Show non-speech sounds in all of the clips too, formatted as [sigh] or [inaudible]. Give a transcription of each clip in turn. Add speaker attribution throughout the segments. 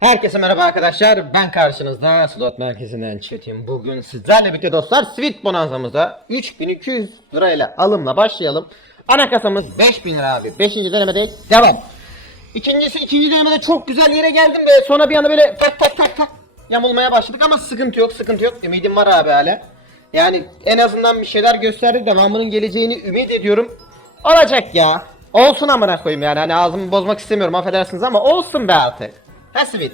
Speaker 1: Herkese merhaba arkadaşlar. Ben karşınızda Slot Merkezi'nden Çetin. Bugün sizlerle birlikte dostlar Sweet Bonanza'mızda 3200 lirayla alımla başlayalım. Ana kasamız 5000 lira abi. 5. denemede devam. İkincisi ikinci denemede çok güzel yere geldim ve sonra bir anda böyle tak tak tak tak yamulmaya başladık ama sıkıntı yok sıkıntı yok. Ümidim var abi hala. Yani en azından bir şeyler gösterdik devamının geleceğini ümit ediyorum. Olacak ya. Olsun amına koyayım yani hani ağzımı bozmak istemiyorum affedersiniz ama olsun be artık. Ha Sweet.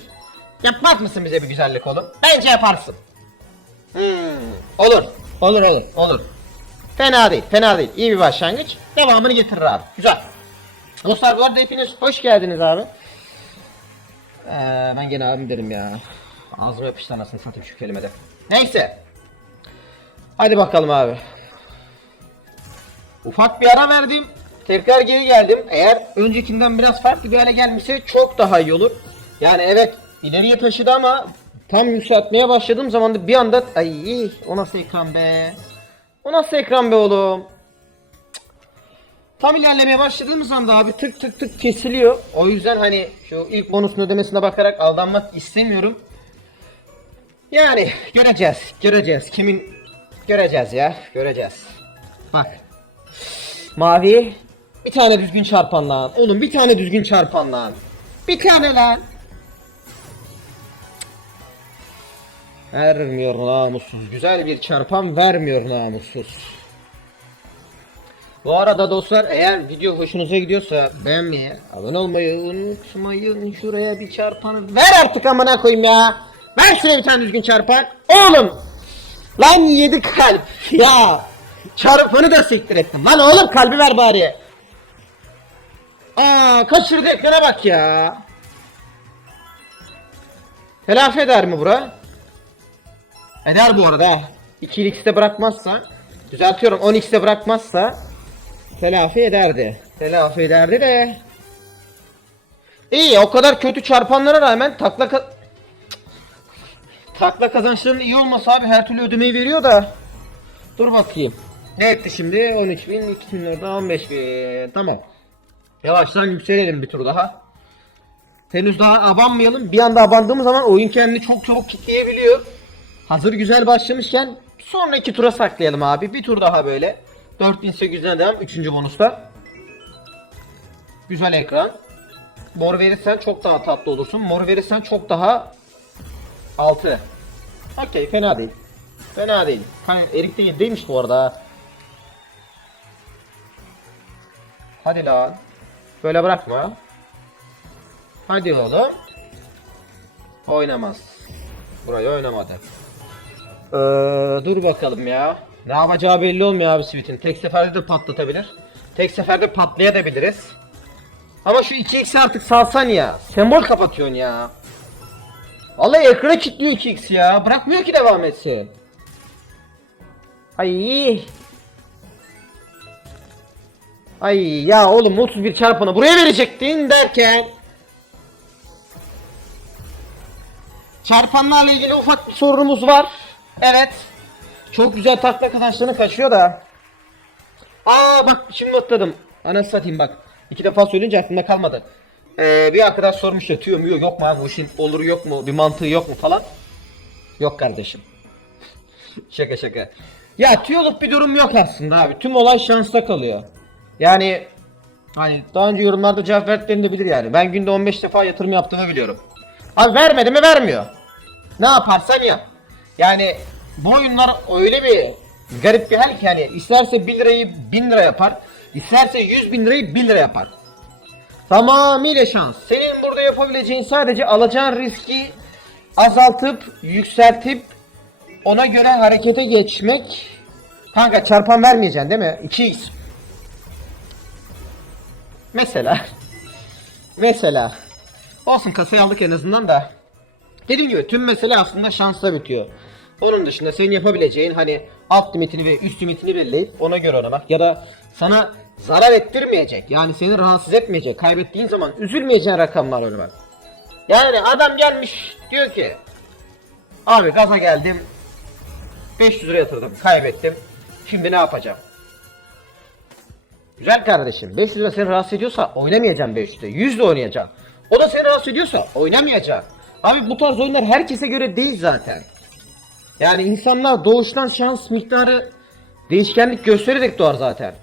Speaker 1: Yapmaz mısın bize bir güzellik oğlum? Bence yaparsın. Hmm, olur. Olur olur olur. Fena değil fena değil. İyi bir başlangıç. Devamını getirir abi. Güzel. Dostlar bu arada hepiniz hoş geldiniz abi. Ee, ben gene abim dedim ya. Ağzıma yapıştı anasını satayım şu kelimede. Neyse. Hadi bakalım abi. Ufak bir ara verdim. Tekrar geri geldim. Eğer öncekinden biraz farklı bir hale gelmişse çok daha iyi olur. Yani evet ileriye taşıdı ama tam yükseltmeye başladığım zaman da bir anda ay o nasıl ekran be? O nasıl ekran be oğlum? Tam ilerlemeye başladığımız anda abi tık tık tık kesiliyor. O yüzden hani şu ilk bonusun ödemesine bakarak aldanmak istemiyorum. Yani göreceğiz, göreceğiz. Kimin göreceğiz ya, göreceğiz. Bak. Mavi. Bir tane düzgün çarpan lan. Oğlum bir tane düzgün çarpan lan. Bir tane lan. Vermiyor namussuz. Güzel bir çarpan vermiyor namussuz. Bu arada dostlar eğer video hoşunuza gidiyorsa beğenmeyi, abone olmayı unutmayın. Şuraya bir çarpan ver artık amına koyayım ya. Ver şuraya bir tane düzgün çarpan. Oğlum. Lan yedi kalp [laughs] ya. Çarpanı da siktir ettim. Lan oğlum kalbi ver bari. Aa kaçırdı ekrana bak ya. Telafi eder mi bura? Eder bu arada. ha. 2x'te bırakmazsa düzeltiyorum 10x'te bırakmazsa telafi ederdi. Telafi ederdi de. İyi o kadar kötü çarpanlara rağmen takla ka- takla kazançlarının iyi olması abi her türlü ödemeyi veriyor da. Dur bakayım. Ne etti şimdi? 13 bin, 2 bin orada 15 bin. Tamam. Yavaştan yükselelim bir tur daha. Henüz daha abanmayalım. Bir anda abandığımız zaman oyun kendini çok çabuk kitleyebiliyor. Hazır güzel başlamışken sonraki tura saklayalım abi. Bir tur daha böyle. 4800'den devam. 3. bonusta. Güzel ekran. Mor verirsen çok daha tatlı olursun. Mor verirsen çok daha 6. Okey fena değil. Fena değil. Hani Erik de 7'ymiş bu arada. ha. Hadi lan. Böyle bırakma. Hadi oğlum. Oynamaz. Burayı oynamadı. Ee, dur bakalım ya. Ne yapacağı belli olmuyor abi Sweet'in. Tek seferde de patlatabilir. Tek seferde patlayabiliriz. Ama şu 2x'i artık salsan ya. Sembol kapatıyorsun ya. Vallahi ekranı kilitliyor 2x ya. Bırakmıyor ki devam etsin. Ay. Ay ya oğlum 31 çarpanı buraya verecektin derken. Çarpanlarla ilgili ufak bir sorunumuz var. Evet. Çok güzel takla arkadaşlarını kaçıyor da. Aa bak şimdi atladım. Anasını satayım bak. İki defa söyleyince aklımda kalmadı. Ee, bir arkadaş sormuş ya tüyo mu yok mu abi bu işin olur yok mu bir mantığı yok mu falan. Yok kardeşim. [laughs] şaka şaka. Ya tüyoluk bir durum yok aslında abi. Tüm olay şansta kalıyor. Yani hani daha önce yorumlarda cevap verdiklerini de bilir yani. Ben günde 15 defa yatırım yaptığımı biliyorum. Abi vermedi mi vermiyor. Ne yaparsan yap. Yani bu oyunlar öyle bir garip bir hal ki yani isterse 1 lirayı 1000 lira yapar. isterse 100 bin lirayı 1 lira yapar. Tamamıyla şans. Senin burada yapabileceğin sadece alacağın riski azaltıp yükseltip ona göre harekete geçmek. Kanka çarpan vermeyeceksin değil mi? 2x. Mesela. [laughs] Mesela. Olsun kasayı aldık en azından da. Dediğim gibi tüm mesele aslında şansla bitiyor. Onun dışında senin yapabileceğin hani alt limitini ve üst limitini belirleyip ona göre oynamak ya da sana zarar ettirmeyecek yani seni rahatsız etmeyecek kaybettiğin zaman üzülmeyeceğin rakamlar oynamak. Yani adam gelmiş diyor ki abi gaza geldim 500 lira yatırdım kaybettim şimdi ne yapacağım? Güzel kardeşim 500 lira seni rahatsız ediyorsa oynamayacaksın 500 lira 100 de oynayacaksın. O da seni rahatsız ediyorsa oynamayacaksın. Abi bu tarz oyunlar herkese göre değil zaten. Yani insanlar doğuştan şans miktarı değişkenlik göstererek doğar zaten.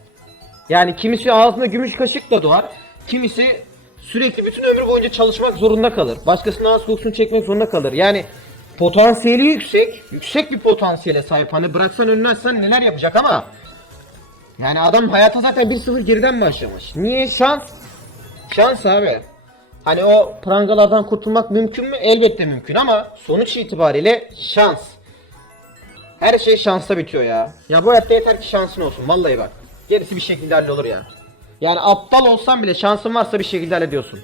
Speaker 1: Yani kimisi ağzında gümüş kaşıkla doğar. Kimisi sürekli bütün ömrü boyunca çalışmak zorunda kalır. Başkasının ağız kokusunu çekmek zorunda kalır. Yani potansiyeli yüksek. Yüksek bir potansiyele sahip. Hani bıraksan önüne açsan neler yapacak ama yani adam hayata zaten 1-0 geriden başlamış. Niye? Şans. Şans abi. Hani o prangalardan kurtulmak mümkün mü? Elbette mümkün ama sonuç itibariyle şans. Her şey şansta bitiyor ya. Ya bu hayatta yeter ki şansın olsun. Vallahi bak. Gerisi bir şekilde hallolur ya. Yani aptal olsan bile şansın varsa bir şekilde hallediyorsun.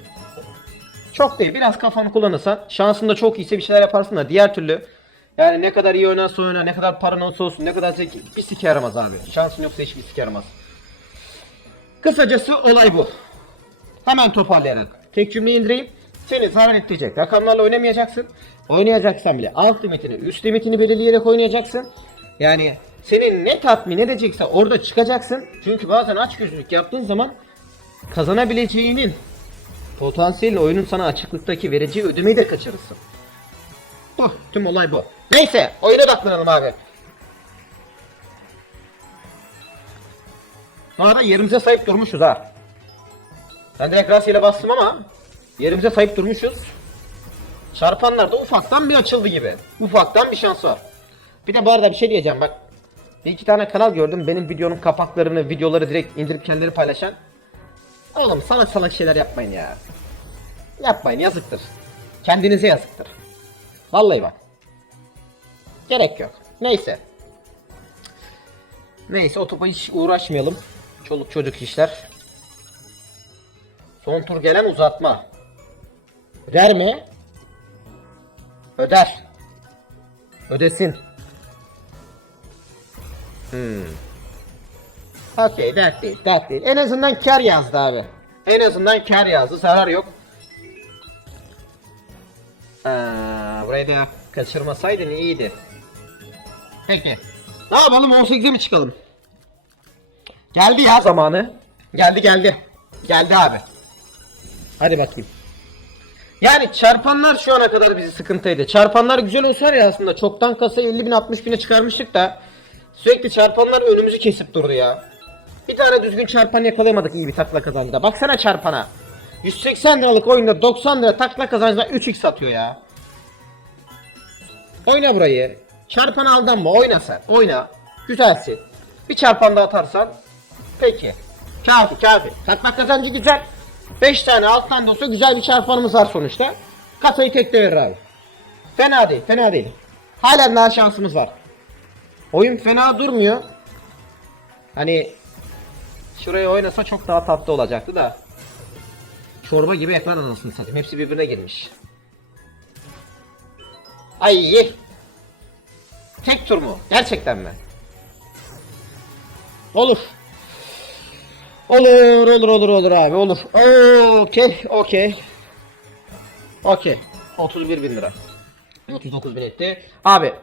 Speaker 1: Çok değil. Biraz kafanı kullanırsan şansın da çok iyiyse bir şeyler yaparsın da diğer türlü yani ne kadar iyi oynarsa oyna, ne kadar paran olsa olsun, ne kadar zeki bir sike yaramaz abi. Şansın yoksa hiçbir sike yaramaz. Kısacası olay bu. Hemen toparlayarak tek cümle indireyim. Seni zarar ettirecek rakamlarla oynamayacaksın. Oynayacaksan bile alt limitini, üst limitini belirleyerek oynayacaksın. Yani seni ne tatmin edecekse orada çıkacaksın. Çünkü bazen açgözlülük yaptığın zaman kazanabileceğinin potansiyelini oyunun sana açıklıktaki vereceği ödemeyi de kaçırırsın. Bu, tüm olay bu. Neyse, oyuna odaklanalım abi. Arada yerimize sahip durmuşuz ha. Ben direkt rastgele bastım ama yerimize sahip durmuşuz. Çarpanlar da ufaktan bir açıldı gibi. Ufaktan bir şans var. Bir de bu arada bir şey diyeceğim bak. Bir iki tane kanal gördüm benim videonun kapaklarını, videoları direkt indirip kendileri paylaşan. Oğlum salak salak şeyler yapmayın ya. Yapmayın yazıktır. Kendinize yazıktır. Vallahi bak. Gerek yok. Neyse. Neyse o topa hiç uğraşmayalım. Çoluk çocuk işler. Son tur gelen uzatma. Öder mi? Öder. Ödesin. Hmm. Okey dert değil, dert değil. En azından kar yazdı abi. En azından kar yazdı, zarar yok. Aa, burayı da kaçırmasaydın iyiydi. Peki. Ne yapalım 18'e mi çıkalım? Geldi ya zamanı. Geldi geldi. Geldi abi. Hadi bakayım. Yani çarpanlar şu ana kadar bizi sıkıntıydı. Çarpanlar güzel olsa ya aslında çoktan kasa 50 bin 60 bine çıkarmıştık da sürekli çarpanlar önümüzü kesip durdu ya. Bir tane düzgün çarpan yakalayamadık iyi bir takla kazandı. Baksana çarpana. 180 liralık oyunda 90 lira takla kazancına 3x atıyor ya. Oyna burayı. Çarpan aldanma oyna sen. Oyna. Güzelsin. Bir çarpan daha atarsan. Peki. Kafi kafi. Takla kazancı güzel. 5 tane 6 tane olsa güzel bir çarpanımız var sonuçta. Kasayı tek de verir abi. Fena değil fena değil. Halen daha şansımız var. Oyun fena durmuyor. Hani şuraya oynasa çok daha tatlı olacaktı da. Çorba gibi ekran anasını satayım. Hepsi birbirine girmiş. Ay Tek tur mu? Gerçekten mi? Olur. Olur olur olur olur abi olur. Okey okey. Okey. 31 bin lira. 39 bin etti. Abi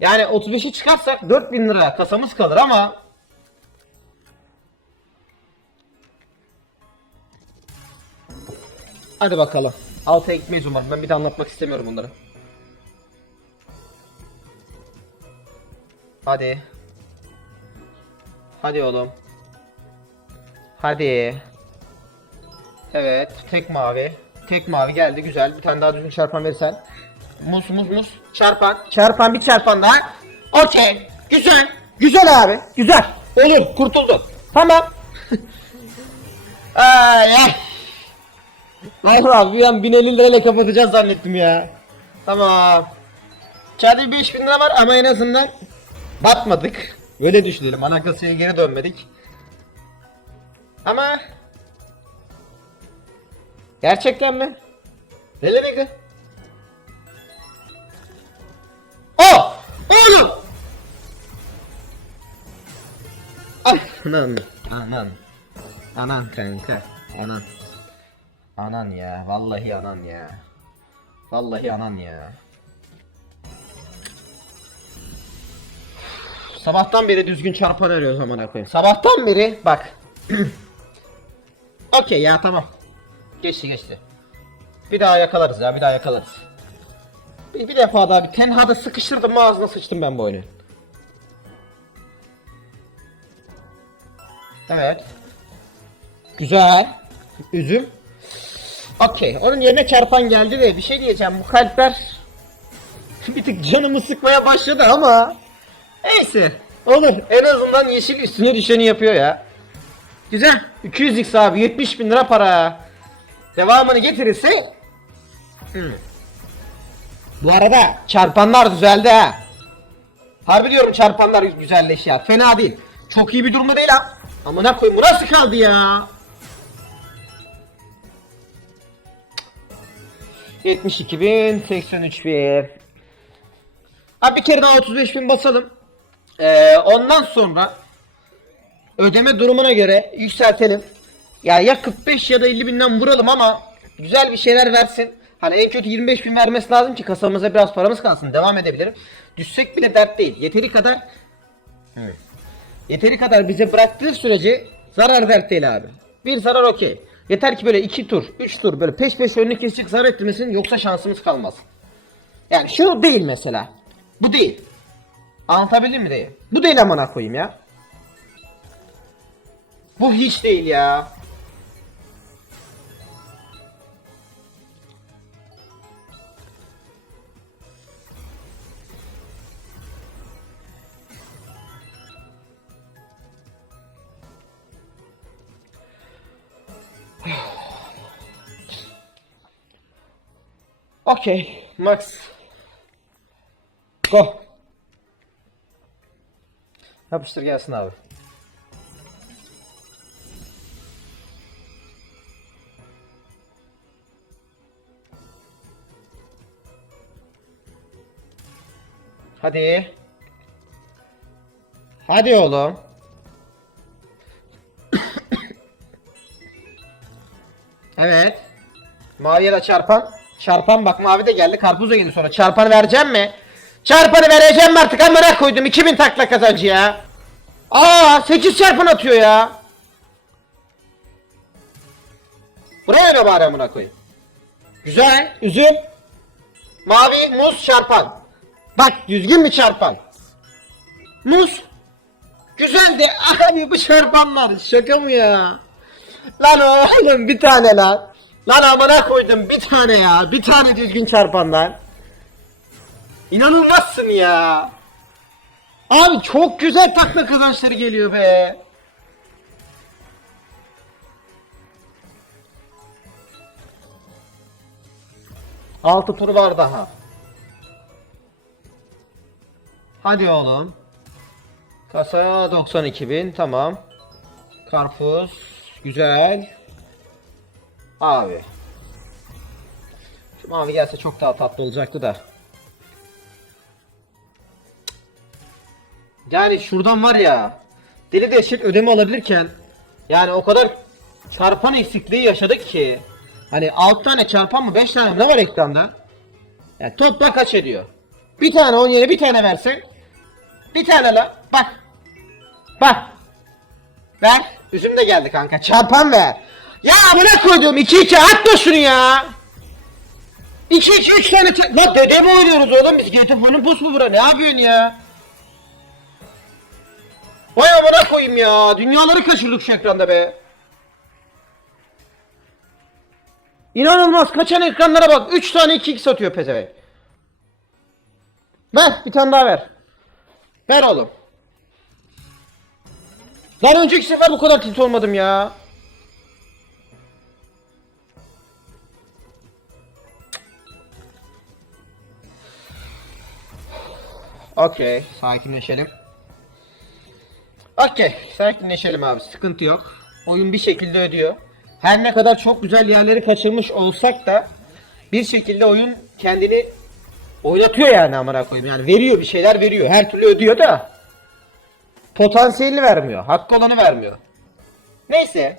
Speaker 1: yani 35'i çıkarsak 4 bin lira kasamız kalır ama Hadi bakalım. Alta ekmeyiz umarım. Ben bir de anlatmak istemiyorum bunları. Hadi. Hadi oğlum. Hadi. Evet. Tek mavi. Tek mavi geldi. Güzel. Bir tane daha düzgün çarpan verirsen. Muz muz muz. Çarpan. Çarpan bir çarpan daha. Okey. Güzel. Güzel abi. Güzel. Olur. Kurtulduk. Tamam. [laughs] ay ay. Vallahi bir an 1050 lirayla kapatacağız zannettim ya. Tamam. Çağda 5000 lira var ama en azından batmadık. Öyle düşünelim. Ana kasaya geri dönmedik. Ama Gerçekten mi? Neler ki? Oh! Oğlum! Anan, anan. Anan kanka, anan. Anan ya, vallahi anan ya. Vallahi anan ya. Sabahtan beri düzgün çarpan arıyoruz amına koyayım. Sabahtan beri bak. [clears throat] Okey ya tamam. Geçti geçti. Bir daha yakalarız ya bir daha yakalarız. Bir, bir defa daha bir tenhada sıkıştırdım mı ağzına sıçtım ben bu oyunu. Evet. Güzel. Üzüm. Okey. Onun yerine çarpan geldi de bir şey diyeceğim. Bu kalpler bir tık canımı sıkmaya başladı ama neyse. Olur. En azından yeşil üstüne düşeni yapıyor ya. Güzel. 200x abi 70 bin lira para. Devamını getirirse Hmm. Bu arada çarpanlar düzeldi ha. Harbi diyorum çarpanlar güzelleşti ya. Fena değil. Çok iyi bir durumda değil ha. Amına koyayım bu nasıl kaldı ya? 72 bin, 83 bin. Abi bir kere daha 35 bin basalım. Ee, ondan sonra ödeme durumuna göre yükseltelim. Ya ya 45 ya da 50 binden vuralım ama güzel bir şeyler versin. Hani en kötü 25 bin vermesi lazım ki kasamıza biraz paramız kalsın. Devam edebilirim. Düşsek bile dert değil. Yeteri kadar Yeteri kadar bize bıraktığı sürece zarar dert değil abi. Bir zarar okey. Yeter ki böyle iki tur, üç tur böyle peş peşe önüne kesecek zarar ettirmesin yoksa şansımız kalmaz. Yani şu değil mesela. Bu değil. Anlatabildim mi değil? Bu değil amına koyayım ya. Bu hiç değil ya. Okey. Max. Go. Yapıştır gelsin abi. Hadi. Hadi oğlum. [coughs] evet. Maviye de çarpan. Çarpan bak mavi de geldi. Karpuz da geldi sonra. Çarpanı vereceğim mi? Çarpanı vereceğim artık? Amına koydum. 2000 takla kazancı ya. Aa 8 çarpan atıyor ya. Buraya ne bari amına koyayım. Güzel. Üzüm. Mavi, muz, çarpan. Bak düzgün bir çarpan. Muz. Güzel de [laughs] abi bu çarpanlar şaka mı ya? Lan oğlum bir tane lan. Lan amına koydum bir tane ya. Bir tane düzgün çarpan lan. İnanılmazsın ya. Abi çok güzel takla kazançları geliyor be. Altı tur var daha. Hadi oğlum. Kasa 92 bin tamam. Karpuz güzel. Abi. Şu mavi gelse çok daha tatlı olacaktı da. Yani şuradan var ya. Deli dehşet ödeme alabilirken yani o kadar çarpan eksikliği yaşadık ki. Hani 6 tane çarpan mı 5 tane mi ne var ekranda? Yani topla kaç ediyor? Bir tane on yere bir tane versen. Bir tane la. Bak. Bak. Ver. Üzüm de geldi kanka. Çarpan ver. Ya amına koydum 2 2 atma şunu ya. 2 2 3 tane çarp. Lan dede mi oynuyoruz oğlum biz GTFO'nun pus mu bura ne yapıyorsun ya? Vay amına koyayım ya. Dünyaları kaçırdık şu ekranda be. İnanılmaz kaçan ekranlara bak. 3 tane 2x atıyor pezevenk. Ver bir tane daha ver. Ver oğlum. Lan önceki sefer bu kadar tilt olmadım ya. Okey, sakinleşelim. Okey, sakinleşelim abi. Sıkıntı yok. Oyun bir şekilde ödüyor. Her ne kadar çok güzel yerleri kaçırmış olsak da bir şekilde oyun kendini oynatıyor yani amına koyayım. Yani veriyor bir şeyler veriyor. Her türlü ödüyor da potansiyelini vermiyor. Hakkı olanı vermiyor. Neyse.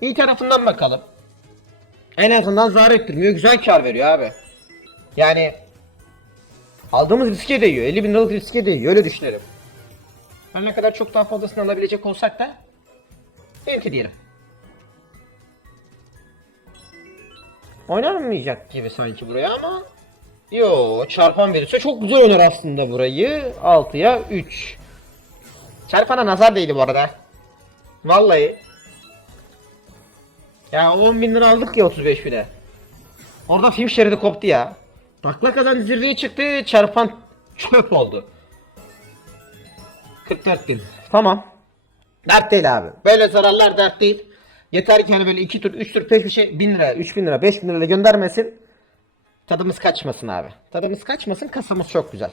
Speaker 1: iyi tarafından bakalım. En azından zarar ettirmiyor. Güzel kar veriyor abi. Yani aldığımız riske değiyor. 50 bin liralık riske değiyor. Öyle düşünelim. Her ne kadar çok daha fazlasını alabilecek olsak da benimki diyelim. Oynanmayacak gibi sanki buraya ama Yo çarpan verirse çok güzel oynar aslında burayı. 6'ya 3. Çarpana nazar değdi bu arada. Vallahi. Ya 10 bin lira aldık ya 35 bine. Orada film şeridi koptu ya. Takla kazan zirveye çıktı çarpan çöp oldu. 44 bin. Tamam. Dert değil abi. Böyle zararlar dert değil. Yeter ki hani böyle 2 tur 3 tur peş peşe 1000 lira 3000 lira 5000 lira göndermesin. Tadımız kaçmasın abi. Tadımız kaçmasın kasamız çok güzel.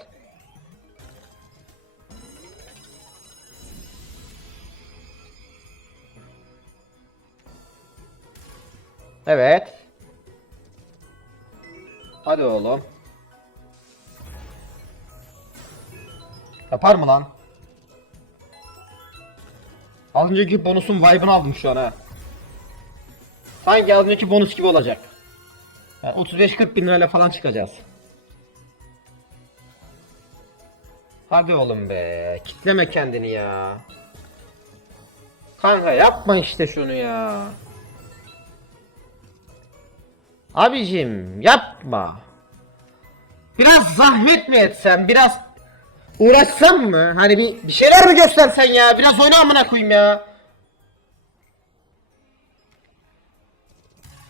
Speaker 1: Evet. Hadi oğlum. Yapar mı lan? Az önceki bonusun vibe'ını aldım şu an ha. Sanki az önceki bonus gibi olacak. Yani 35-40 bin lirayla falan çıkacağız. Hadi oğlum be. Kitleme kendini ya. Kanka yapma işte şunu ya. Abicim yapma. Biraz zahmet mi etsen, biraz uğraşsam mı? Hani bir, bir şeyler mi göstersen ya? Biraz oyna amına koyayım ya.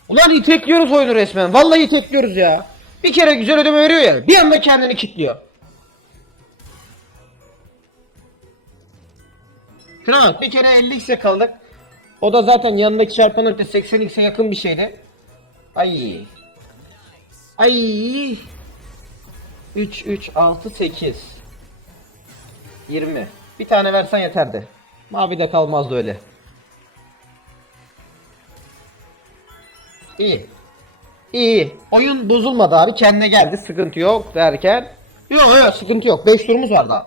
Speaker 1: Ulan itekliyoruz oyunu resmen. Vallahi itekliyoruz ya. Bir kere güzel ödeme veriyor ya. Bir anda kendini kilitliyor. Şuna bir kere 50x'e kaldık. O da zaten yanındaki çarpan öte 80x'e yakın bir şeydi. Ay. Ay. 3 3 6 8. 20. Bir tane versen yeterdi. Mavi de kalmazdı öyle. İyi. İyi. Oyun bozulmadı abi. Kendine geldi. Sıkıntı yok derken. Yok yok sıkıntı yok. 5 turumuz var daha.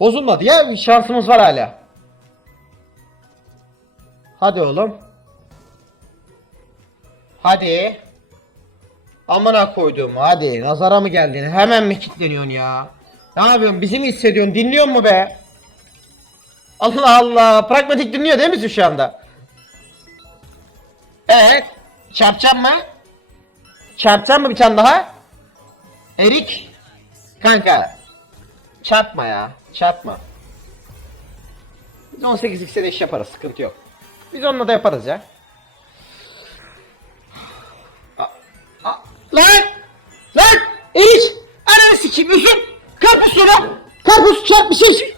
Speaker 1: Bozulmadı ya. Şansımız var hala. Hadi oğlum. Hadi. Amına koydum. Hadi. Nazara mı geldin? Hemen mi kilitleniyorsun ya? Ne yapıyorsun? Bizi mi hissediyorsun? Dinliyor mu be? Allah Allah. Pragmatik dinliyor değil misin şu anda? Evet. Çarpacağım mı? Çarpacağım mı bir tane daha? Erik. Kanka. Çarpma ya. Çarpma. Biz 18 x'e iş yaparız. Sıkıntı yok. Biz onunla da yaparız ya. Aa, aa, Lan! Lan! Erik! Ananı sikeyim üzüm! Karpuz sonra! Karpuz çarp bir şey!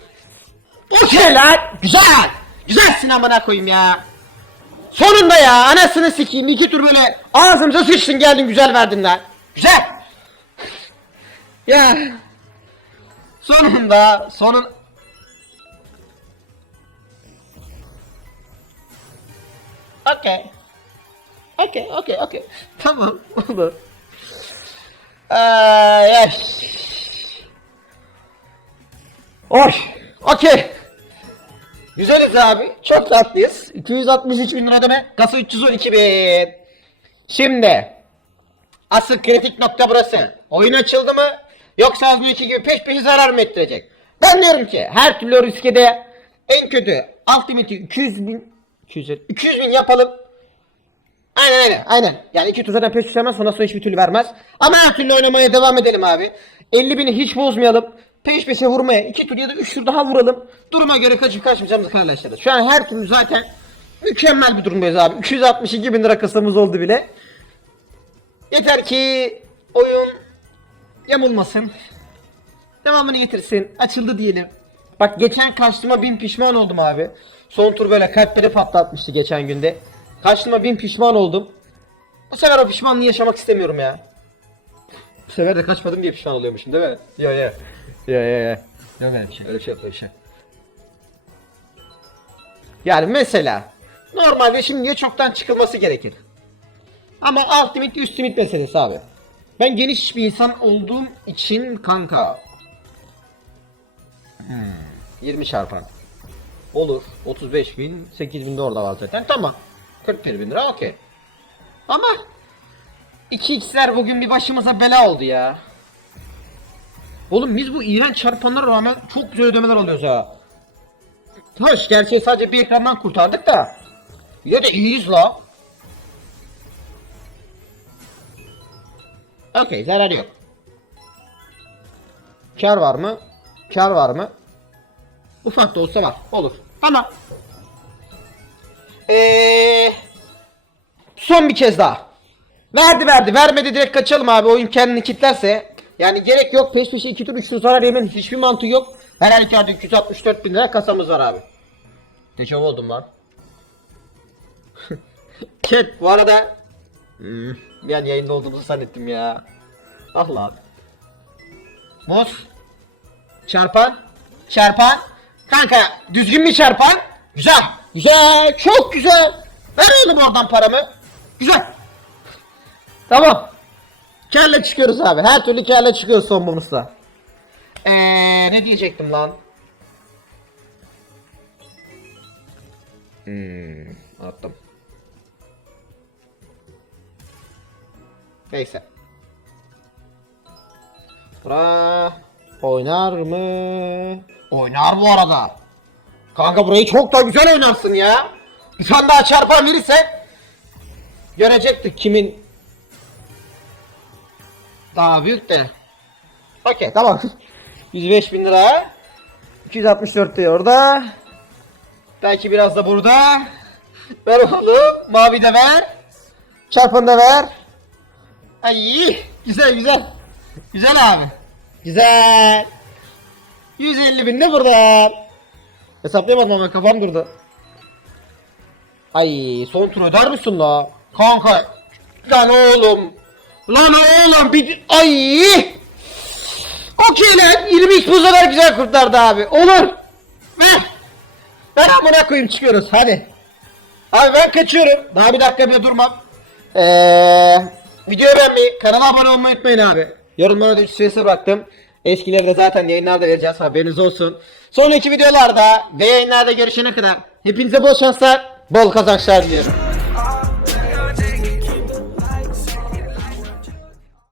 Speaker 1: Okey lan! Güzel! Güzelsin amına koyayım ya! Sonunda ya anasını sikeyim iki tur böyle ağzımıza sıçtın geldin güzel verdin lan. Güzel. Ya. Sonunda sonun Okey. Okey, okey, okey. Tamam, olur. Ay, ay. Oy, okey. Güzeliz abi. Çok tatlıyız. 263 bin lira ödeme. Kasa 312 bin. Şimdi. Asıl kritik nokta burası. Oyun açıldı mı? Yoksa az önceki gibi peş peşe zarar mı ettirecek? Ben diyorum ki her türlü riske de en kötü alt limiti 200 bin 200, 200 bin yapalım. Aynen aynen aynen. Yani iki tur zaten peş peşe hemen sonra sonra hiçbir türlü vermez. Ama her türlü oynamaya devam edelim abi. 50 bini hiç bozmayalım. Peş peşe vurmaya iki tur ya da üç tur daha vuralım. Duruma göre kaçıp kaçmayacağımızı kararlaştırırız. Şu an her türlü zaten mükemmel bir durumdayız abi. 262 bin lira kasamız oldu bile. Yeter ki oyun yamulmasın. Devamını getirsin. Açıldı diyelim. Bak geçen kaçtığıma bin pişman oldum abi. Son tur böyle kalpleri patlatmıştı geçen günde. Kaçtığıma bin pişman oldum. Bu sefer o pişmanlığı yaşamak istemiyorum ya. Bu sefer de kaçmadım diye pişman oluyormuşum değil mi? Yo yo. Yo yo yo. Yok öyle bir şey. Öyle bir şey yok öyle bir şey. Yani mesela normalde şimdiye çoktan çıkılması gerekir. Ama alt limit üst limit meselesi abi. Ben geniş bir insan olduğum için kanka. Hmm, 20 çarpan. Olur. 35 bin, 8 bin de orada var zaten. Tamam. 41 bin lira okey. Ama 2x'ler bugün bir başımıza bela oldu ya. Oğlum biz bu iğrenç çarpanlara rağmen çok güzel ödemeler alıyoruz ha. Hoş gerçi sadece bir ekrandan kurtardık da. Ya da iyiyiz la. Okey zararı yok. Kar var mı? Kar var mı? Ufak da olsa var. Olur. Tamam. Eee son bir kez daha. Verdi verdi. Vermedi direkt kaçalım abi. Oyun kendini kilitlerse. Yani gerek yok. Peş peşe 2 tur 3 tur zarar yemenin hiçbir mantığı yok. Her halükarda 264 bin lira kasamız var abi. Teşekkür oldum lan. [laughs] Chat bu arada hmm, an yayında olduğumuzu zannettim ya. Ah lan. Boz. Çarpan. Çarpan. Kanka düzgün bir çarpan. Güzel. Güzel. Çok güzel. Ver oğlum oradan paramı. Güzel. Tamam. Kârla çıkıyoruz abi. Her türlü kârla çıkıyoruz son bonusla. Eee ne diyecektim lan? Hmm, attım. Neyse. Bura oynar mı? Oynar bu arada. Kanka burayı çok da güzel oynarsın ya. Bir tane daha çarpan verirse görecektik kimin daha büyük de. Okey tamam. [laughs] 105 bin lira. 264 de orada. Belki biraz da burada. Ver oğlum. Mavi de ver. Çarpanı da ver. Ay güzel güzel. Güzel abi. Güzel. 150 bin de burada. Hesaplayamadım ama kafam durdu. Ay son tur öder misin la? Kanka. Lan oğlum. Lan oğlum bir... Ay. Okey lan. 20 bu kadar güzel kurtardı abi. Olur. Ver. Ben amına koyayım çıkıyoruz hadi. Abi ben kaçıyorum. Daha bir dakika bile durmam. Eee videoyu beğenmeyi, kanala abone olmayı unutmayın abi. Yorumlara da 3 süresi bıraktım. Eskileri de zaten yayınlarda vereceğiz haberiniz olsun. Sonraki videolarda ve yayınlarda görüşene kadar hepinize bol şanslar, bol kazançlar diliyorum.